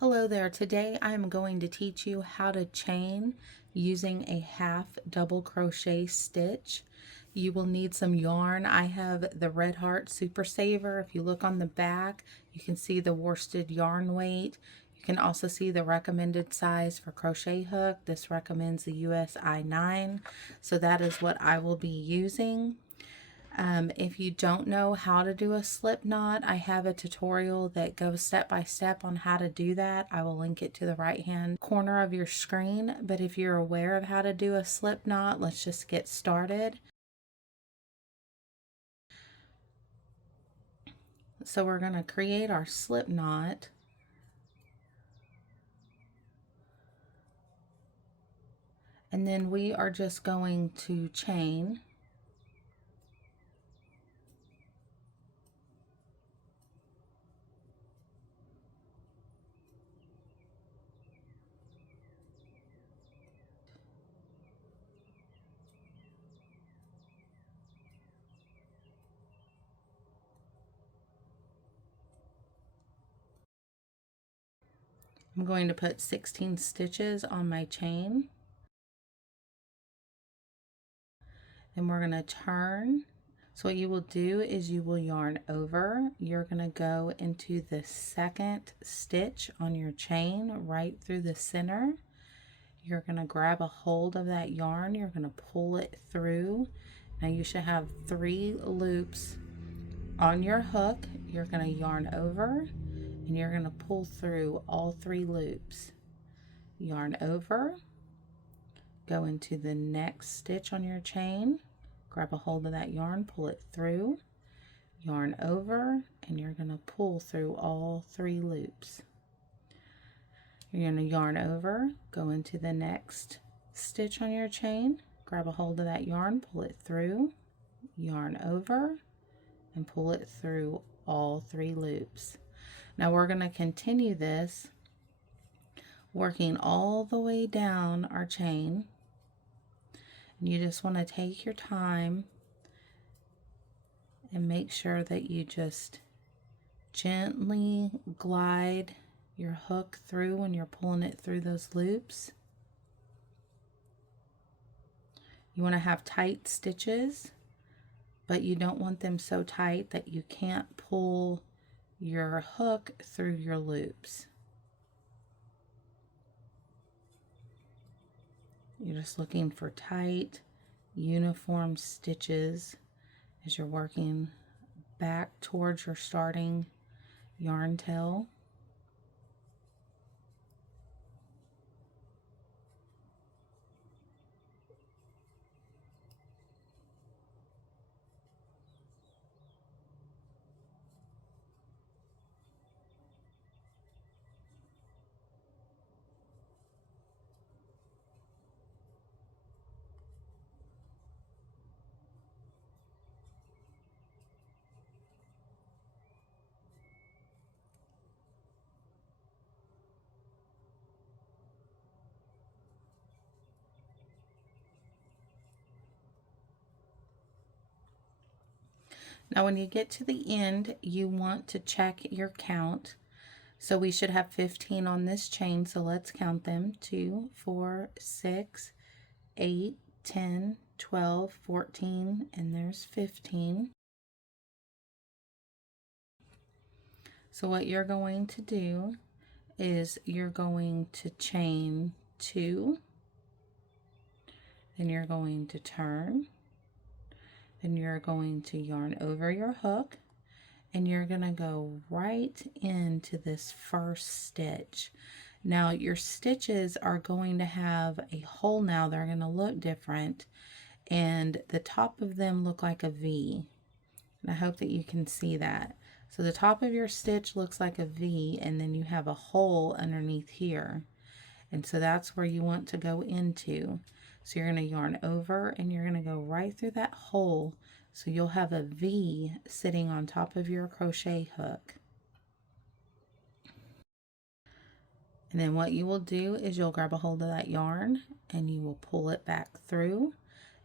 Hello there. Today I am going to teach you how to chain using a half double crochet stitch. You will need some yarn. I have the Red Heart Super Saver. If you look on the back, you can see the worsted yarn weight. You can also see the recommended size for crochet hook. This recommends the US I9. So that is what I will be using. If you don't know how to do a slip knot, I have a tutorial that goes step by step on how to do that. I will link it to the right hand corner of your screen. But if you're aware of how to do a slip knot, let's just get started. So we're going to create our slip knot. And then we are just going to chain. I'm going to put 16 stitches on my chain. Then we're going to turn. So what you will do is you will yarn over. You're going to go into the second stitch on your chain right through the center. You're going to grab a hold of that yarn. You're going to pull it through. Now you should have 3 loops on your hook. You're going to yarn over and you're going to pull through all 3 loops. Yarn over, go into the next stitch on your chain, grab a hold of that yarn, pull it through, yarn over, and you're going to pull through all 3 loops. You're going to yarn over, go into the next stitch on your chain, grab a hold of that yarn, pull it through, yarn over, and pull it through all 3 loops. Now we're going to continue this working all the way down our chain. And you just want to take your time and make sure that you just gently glide your hook through when you're pulling it through those loops. You want to have tight stitches, but you don't want them so tight that you can't pull your hook through your loops. You're just looking for tight, uniform stitches as you're working back towards your starting yarn tail. Now when you get to the end, you want to check your count. So we should have 15 on this chain, so let's count them. 2, 4, 6, 8, 10, 12, 14, and there's 15. So what you're going to do is you're going to chain 2, then you're going to turn, then you're going to yarn over your hook, and you're going to go right into this first stitch. Now your stitches are going to have a hole now. They're going to look different, and the top of them look like a V. And I hope that you can see that. So the top of your stitch looks like a V, and then you have a hole underneath here. And so that's where you want to go into. So you're going to yarn over and you're going to go right through that hole. So you'll have a V sitting on top of your crochet hook. And then what you will do is you'll grab a hold of that yarn and you will pull it back through.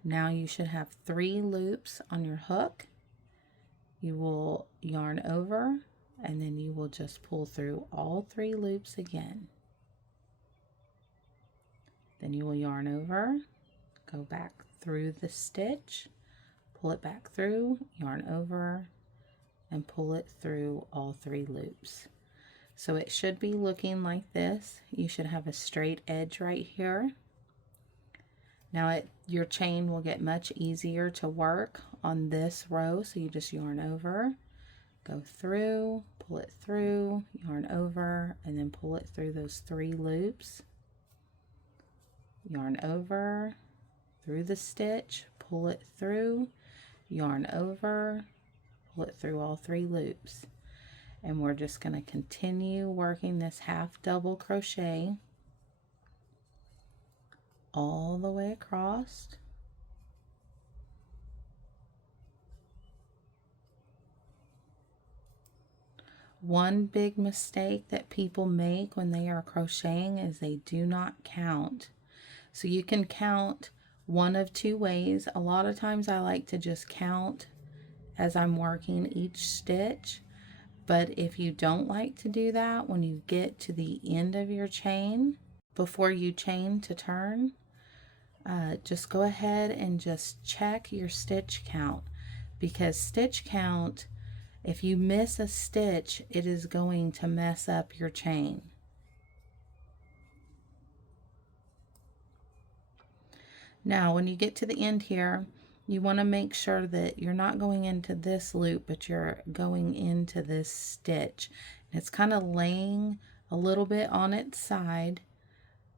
Now you should have 3 loops on your hook. You will yarn over, and then you will just pull through all 3 loops again. Then you will yarn over, go back through the stitch, pull it back through, yarn over, and pull it through all 3 loops. So it should be looking like this. You should have a straight edge right here. Now your chain will get much easier to work on this row, so you just yarn over, go through, pull it through, yarn over, and then pull it through those 3 loops. Yarn over, through the stitch, pull it through, yarn over, pull it through all 3 loops. And we're just going to continue working this half double crochet all the way across. One big mistake that people make when they are crocheting is they do not count. So you can count one of 2 ways. A lot of times I like to just count as I'm working each stitch. But if you don't like to do that, when you get to the end of your chain, before you chain to turn, just go ahead and just check your stitch count, because stitch count, if you miss a stitch, it is going to mess up your chain. Now, when you get to the end here, you want to make sure that you're not going into this loop, but you're going into this stitch. It's kind of laying a little bit on its side,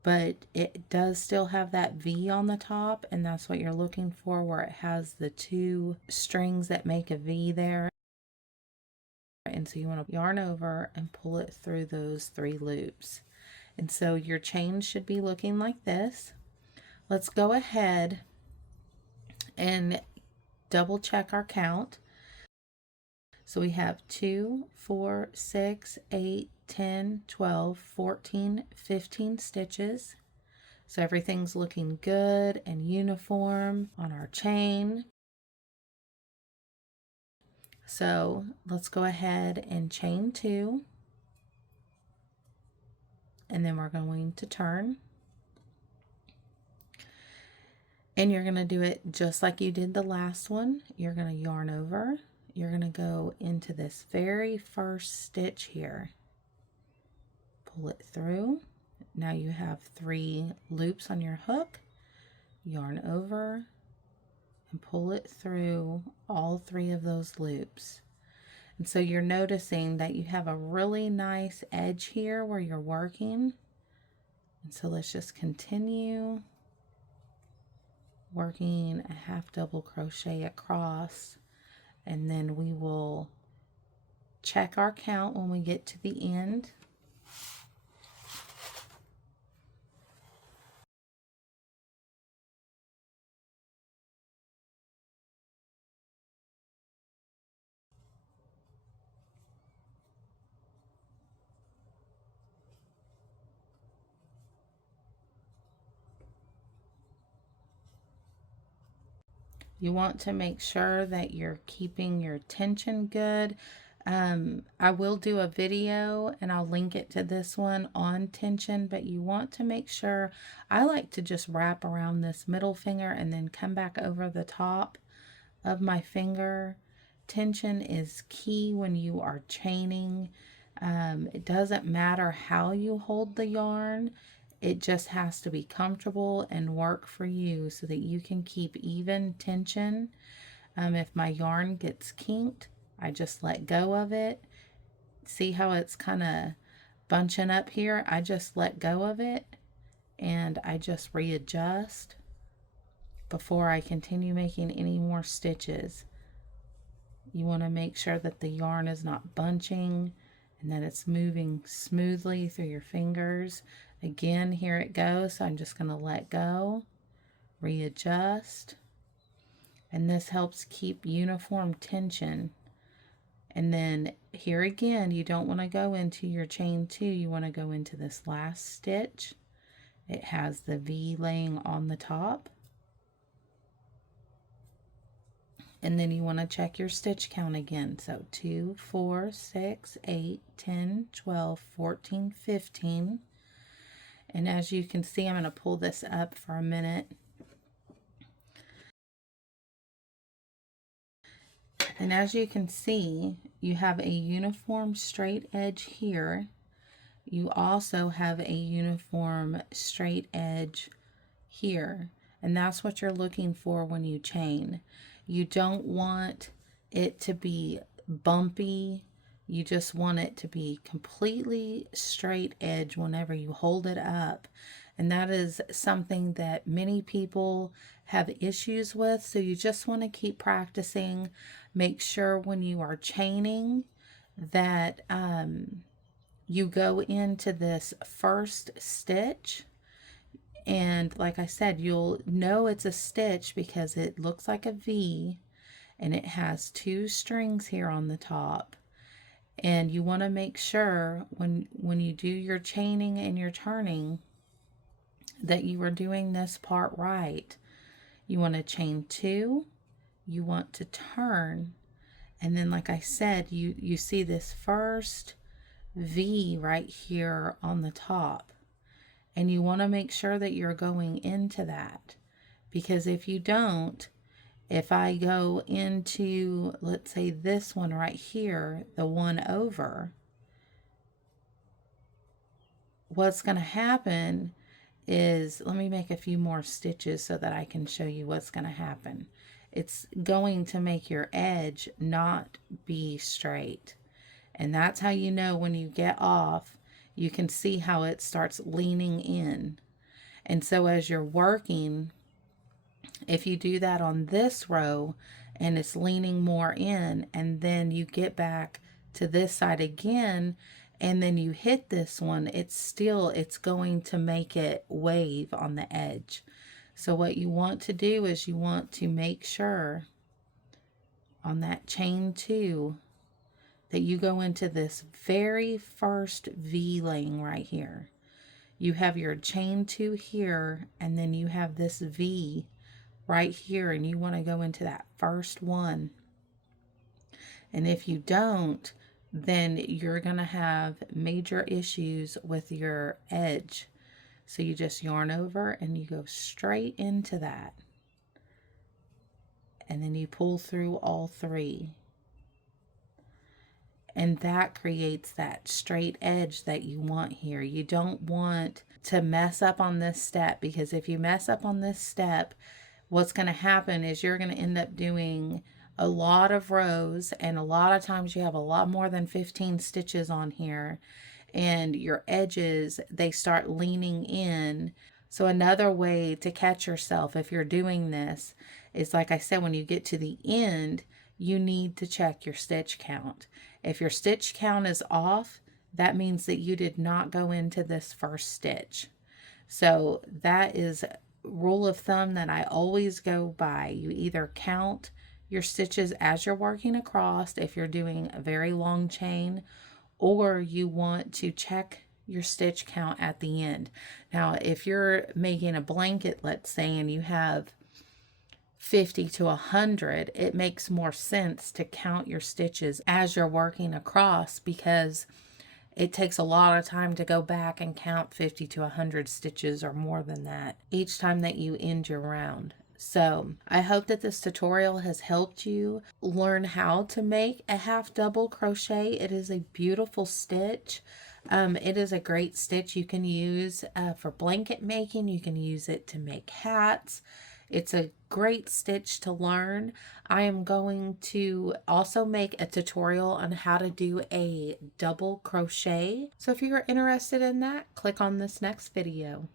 but it does still have that V on the top, and that's what you're looking for, where it has the 2 strings that make a V there. And so you want to yarn over and pull it through those 3 loops. And so your chain should be looking like this. Let's go ahead and double check our count. So we have 2, 4, 6, 8, 10, 12, 14, 15 stitches. So everything's looking good and uniform on our chain. So let's go ahead and chain 2, and then we're going to turn. And you're going to do it just like you did the last one. You're going to yarn over. You're going to go into this very first stitch here. Pull it through. Now you have 3 loops on your hook. Yarn over and pull it through all 3 of those loops. And so you're noticing that you have a really nice edge here where you're working. And so let's just continue working a half double crochet across, and then we will check our count when we get to the end. You want to make sure that you're keeping your tension good. I will do a video and I'll link it to this one on tension, but you want to make sure, I like to just wrap around this middle finger and then come back over the top of my finger. Tension is key when you are chaining. It doesn't matter how you hold the yarn. It just has to be comfortable and work for you so that you can keep even tension. If my yarn gets kinked, I just let go of it. See how it's kind of bunching up here? I just let go of it and I just readjust before I continue making any more stitches. You want to make sure that the yarn is not bunching and that it's moving smoothly through your fingers. Again, here it goes. So I'm just going to let go, readjust, and this helps keep uniform tension. And then here again, you don't want to go into your chain 2. You want to go into this last stitch. It has the V laying on the top. and then you want to check your stitch count again. So 2, 4, 6, 8, 10, 12, 14, 15. And as you can see, I'm going to pull this up for a minute. And as you can see, you have a uniform straight edge here. You also have a uniform straight edge here. And that's what you're looking for when you chain. You don't want it to be bumpy. You just want it to be completely straight edge whenever you hold it up. And that is something that many people have issues with. So you just want to keep practicing. Make sure when you are chaining that you go into this first stitch. And like I said, you'll know it's a stitch because it looks like a V and it has 2 strings here on the top. And you want to make sure when you do your chaining and your turning that you are doing this part right. You want to chain 2, you want to turn, and then like I said, you see this first V right here on the top. And you want to make sure that you're going into that, because if you don't, if I go into, let's say this one right here, the one over, what's going to happen is, let me make a few more stitches so that I can show you what's going to happen. It's going to make your edge not be straight. And that's how you know when you get off. You can see how it starts leaning in. And so as you're working, if you do that on this row and it's leaning more in, and then you get back to this side again, and then you hit this one, it's going to make it wave on the edge. So what you want to do is you want to make sure on that chain 2 that you go into this very first V laying right here. You have your chain 2 here, and then you have this V right here, and you want to go into that first one. And if you don't, then you're going to have major issues with your edge. So you just yarn over and you go straight into that. And then you pull through all 3. And that creates that straight edge that you want here. You don't want to mess up on this step, because if you mess up on this step, what's going to happen is you're going to end up doing a lot of rows, and a lot of times you have a lot more than 15 stitches on here, and your edges, they start leaning in. So another way to catch yourself if you're doing this is, like I said, when you get to the end, you need to check your stitch count. If your stitch count is off, that means that you did not go into this first stitch. So that is a rule of thumb that I always go by. You either count your stitches as you're working across if you're doing a very long chain, or you want to check your stitch count at the end. Now, if you're making a blanket, let's say, and you have 50 to 100, it makes more sense to count your stitches as you're working across, because it takes a lot of time to go back and count 50 to 100 stitches or more than that each time that you end your round. So I hope that this tutorial has helped you learn how to make a half double crochet. It is a beautiful stitch. It is a great stitch you can use for blanket making. You can use it to make hats. It's a great stitch to learn. I am going to also make a tutorial on how to do a double crochet. So if you're interested in that, click on this next video.